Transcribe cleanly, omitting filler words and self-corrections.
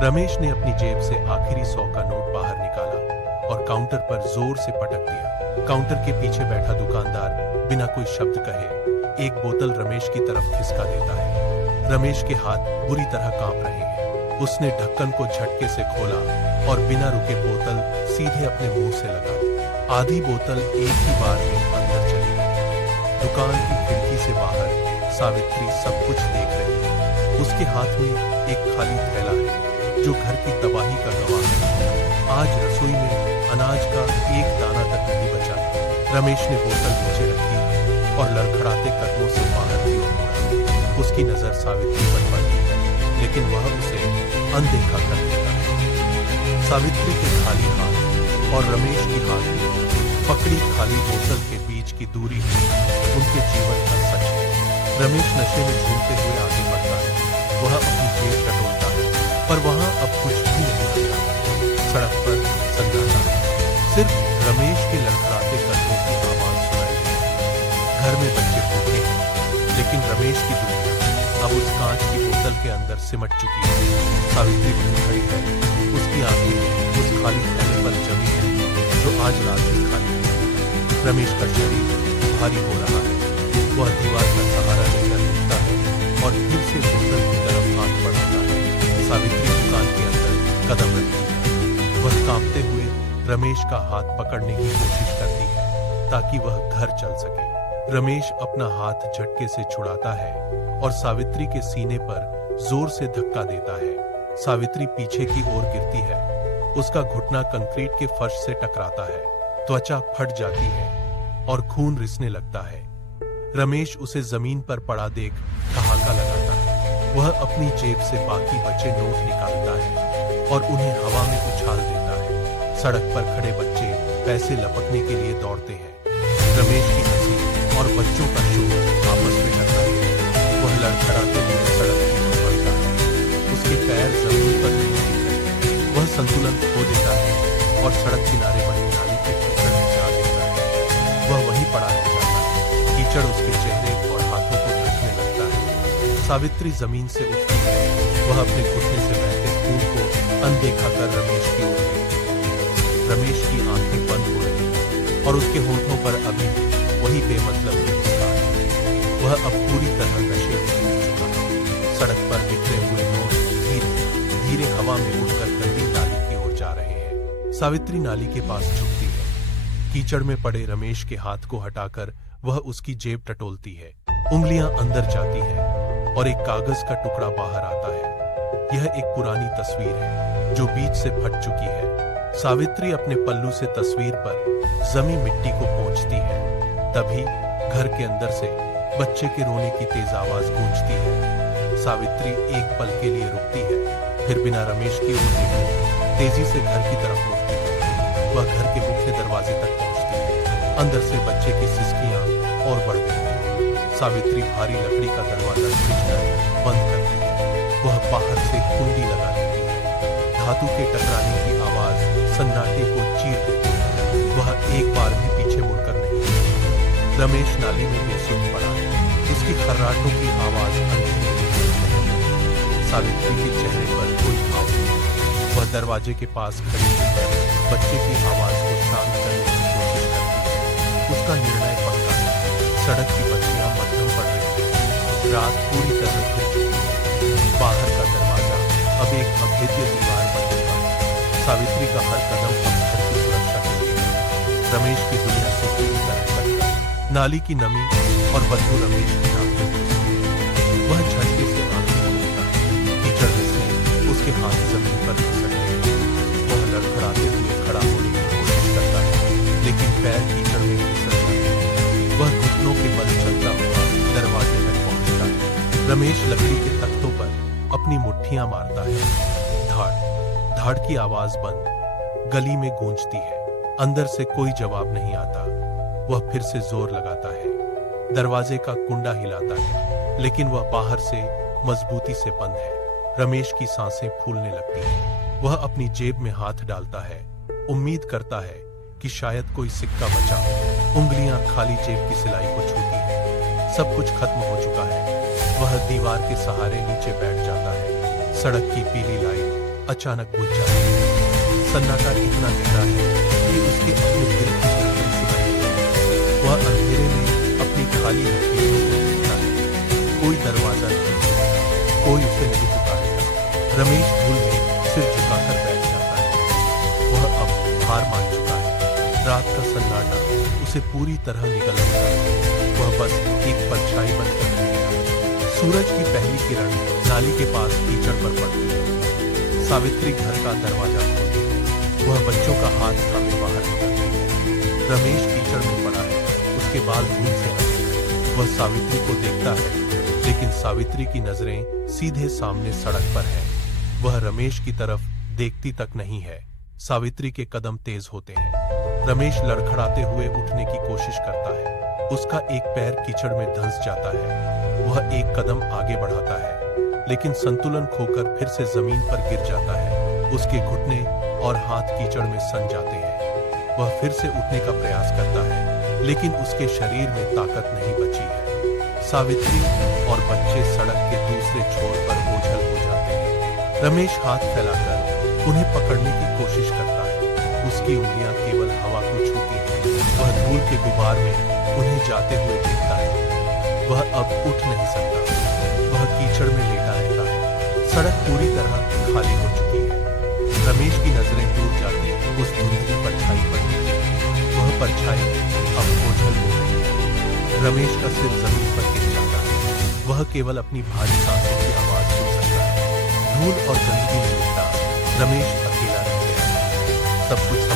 रमेश ने अपनी जेब से आखिरी 100 का नोट बाहर निकाला और काउंटर पर जोर से पटक दिया। काउंटर के पीछे बैठा दुकानदार बिना कोई शब्द कहे एक बोतल रमेश की तरफ खिसका देता है। रमेश के हाथ बुरी तरह कांप रहे हैं। उसने ढक्कन को झटके से खोला और बिना रुके बोतल सीधे अपने मुंह से लगा दी। आधी बोतल एक ही बार में अंदर चली गई। दुकान की खिड़की से बाहर सावित्री सब कुछ देख रही है। उसके हाथ में एक खाली थैला है जो घर की तबाही का गवाह है। आज रसोई में अनाज का एक दाना तक नहीं बचा। रमेश ने बोतल नीचे रखी और लड़खड़ाते कदमों से बाहर की ओर मुड़ा। उसकी नजर सावित्री पर पड़ती है, लेकिन वह उसे अनदेखा कर देता है। सावित्री के खाली हाथ और रमेश की हाथ में पकड़ी खाली बोतल के बीच की दूरी उनके जीवन का सच है। रमेश नशे में झूमते हुए आगे बढ़ता है। वह अपनी जेब टटोलता है, पर वहां अब कुछ भी नहीं बचा। सड़क पर सन्नाटा है। सिर्फ रमेश के लड़खड़ाते कदमों की आवाज सुनाई देती। घर में बच्चे भूखे हैं, लेकिन रमेश की दुनिया अब उस कांच की बोतल के अंदर सिमट चुकी है। सावित्री उठ खड़ी है। उसकी आंखें उस खाली थैले पर जमी है जो आज रात में खाली है। रमेश का शरीर भारी हो रहा है। वह दीवार का सहारा लेकर उठता है और फिर से बोतल की तरफ हाथ बढ़ाता है। सावित्री दुकान के अंदर कदम रखती है। वह कांपते हुए रमेश का हाथ पकड़ने की कोशिश करती है ताकि वह घर चल सके। रमेश अपना हाथ झटके से छुड़ाता है और सावित्री के सीने पर जोर से धक्का देता है। सावित्री पीछे की ओर गिरती है। उसका घुटना कंक्रीट के फर्श से टकराता है। त्वचा फट जाती है और खून रिसने लगता है। रमेश उसे जमीन पर पड़ा देख ठहाका लगाता है। वह अपनी जेब से बाकी बचे नोट निकालता है और उन्हें हवा में उछाल देता है। सड़क पर खड़े बच्चे पैसे लपकने के लिए दौड़ते हैं। रमेश की हंसी और बच्चों का शोर आपस में टकराता है। वह लड़खड़ाते हुए सड़क की ओर बढ़ता है। उसके पैर जमीन पर नहीं टिकते। वह संतुलन खो देता है और सड़क किनारे बनी नाली के कीचड़ में जा गिरता है। वह वहीं पड़ा रह जाता है। कीचड़ उसके चेहरे और हाथों को ढकने लगता है। सावित्री जमीन से उठती है। वह अपने घुटने से बहते खून को अनदेखा कर रमेश की ओर देखती है। रमेश की आंखें बंद हो रही हैं और उसके होठों पर अभी वही बेमतलब की मुस्कान है। वह अब पूरी तरह नशे में डूब चुका है। सड़क पर बिखरे हुए नोट धीरे धीरे हवा में उड़कर गंदी नाली की ओर जा रहे हैं। सावित्री नाली के पास झुकती है। कीचड़ में पड़े रमेश के हाथ को हटाकर वह उसकी जेब टटोलती है। उंगलियां अंदर जाती हैं और एक कागज का टुकड़ा बाहर आता है। यह एक पुरानी तस्वीर है जो बीच से फट चुकी है। सावित्री अपने पल्लू से तस्वीर पर जमी मिट्टी को पोंछती है। तभी घर के अंदर से बच्चे के रोने की तेज आवाज गूंजती है। सावित्री एक पल के लिए रुकती है, फिर बिना रमेश की ओर देखे तेजी से घर की तरफ मुड़ती है। वह घर के मुख्य दरवाजे तक पहुंचती है। अंदर से बच्चे की सिसकियां और बढ़ गई हैं। सावित्री भारी लकड़ी का दरवाजा खींचकर बंद करती है। वह बाहर से कुंडी लगा देती है। धातु के टकराने की आवाज सन्नाटे को चीर देती है। वह एक बार भी पीछे मुड़कर नहीं देखती। रमेश नाली में बेसुध पड़ा है। उसकी खर्राटों की आवाज अंधेरी में गूंजती है। सावित्री के चेहरे पर कोई भाव नहीं। वह दरवाजे के पास खड़ी होकर बच्चे की आवाज को शांत करने की कोशिश करती है। उसका निर्णय पक्का है। सड़क की बत्तियां मध्यम पड़ रही हैं। रात पूरी तरह घिर चुकी है। बाहर का दरवाजा अब एक अभेद्य दीवार बन चुका है। सावित्री का हर कदम अब घर की सुरक्षा के लिए है। रमेश की दुनिया से पूरी तरह कट गई। नाली की नमी और बदबू रमेश की आंखें घुसती है। वह झटके से आंखें खोलता है। कीचड़ में से उसके हाथ जमीन पर फिसलते हैं। वह लड़खड़ाते हुए खड़ा होने की कोशिश करता है, लेकिन पैर कीचड़ में फिसल जाते हैं। वह घुटनों के बल चलता हुआ दरवाजे तक पहुंचता है। रमेश लकड़ी के तख्तों पर अपनी मुट्ठियां मारता है। धाड़ धाड़ की आवाज बंद गली में गूंजती है। अंदर से कोई जवाब नहीं आता। वह फिर से जोर लगाता है। दरवाजे का कुंडा हिलाता है, लेकिन वह बाहर से मजबूती से बंद है। रमेश की सांसें फूलने लगती हैं। वह अपनी जेब में हाथ डालता है। उम्मीद करता है कि शायद कोई सिक्का बचा हो। उंगलियां खाली जेब की सिलाई को छूती है। सब कुछ खत्म हो चुका है। वह दीवार के सहारे नीचे बैठ जाता है। सड़क की पीली लाइट अचानक बुझ जाती है। सन्नाटा इतना गहरा है कि उसके अपने दिल की धड़कन सुनाई देती है। वह अंधेरे में अपनी खाली हथेलियों को देखता है। कोई दरवाजा नहीं, कोई उसे नहीं पुकारेगा। रमेश धूल में सिर झुकाकर बैठ जाता है। वह अब हार मान चुका है। रात का सन्नाटा उसे पूरी तरह निगल लेता है। वह बस एक परछाई बनकर रह गया। सूरज की पहली किरण नाली के पास कीचड़ पर पड़ती है। सावित्री घर का दरवाजा खोलती है। वह बच्चों का हाथ थामे बाहर निकलती है। रमेश कीचड़ में पड़ा है, उसके बाल धूल से भरे। वह सावित्री को देखता है, लेकिन सावित्री की नजरें सीधे सामने सड़क पर हैं। वह रमेश की तरफ देखती तक नहीं है। सावित्री के कदम तेज होते हैं। रमेश लड़खड़ाते हुए उठने की कोशिश करता है। उसका एक पैर कीचड़ में धंस जाता है। वह एक कदम आगे बढ़ाता है, लेकिन संतुलन खोकर फिर से जमीन पर गिर जाता है। उसके घुटने और हाथ कीचड़ में सन जाते हैं। वह फिर से उठने का प्रयास करता है, लेकिन उसके शरीर में ताकत नहीं बची है। सावित्री और बच्चे सड़क के दूसरे छोर पर ओझल हो जाते हैं। रमेश हाथ फैलाकर उन्हें पकड़ने की कोशिश करता है। उसकी उंगलियां केवल हवा को छूती हैं। वह धूल के गुबार में उन्हें जाते हुए देखता है। वह अब उठ नहीं सकता। वह कीचड़ में लेटा रहता है। सड़क पूरी तरह खाली हो चुकी है। रमेश की नजरें दूर जाती उस धुंधली परछाई पर गिरती है। वह परछाई अब ओझल हो गई है। रमेश का सिर जमीन पर गिर जाता है। वह केवल अपनी भारी सांसों की आवाज सुन सकता है। धूल और गंदगी में लिपटा रमेश अकेला रह गया है। सब कुछ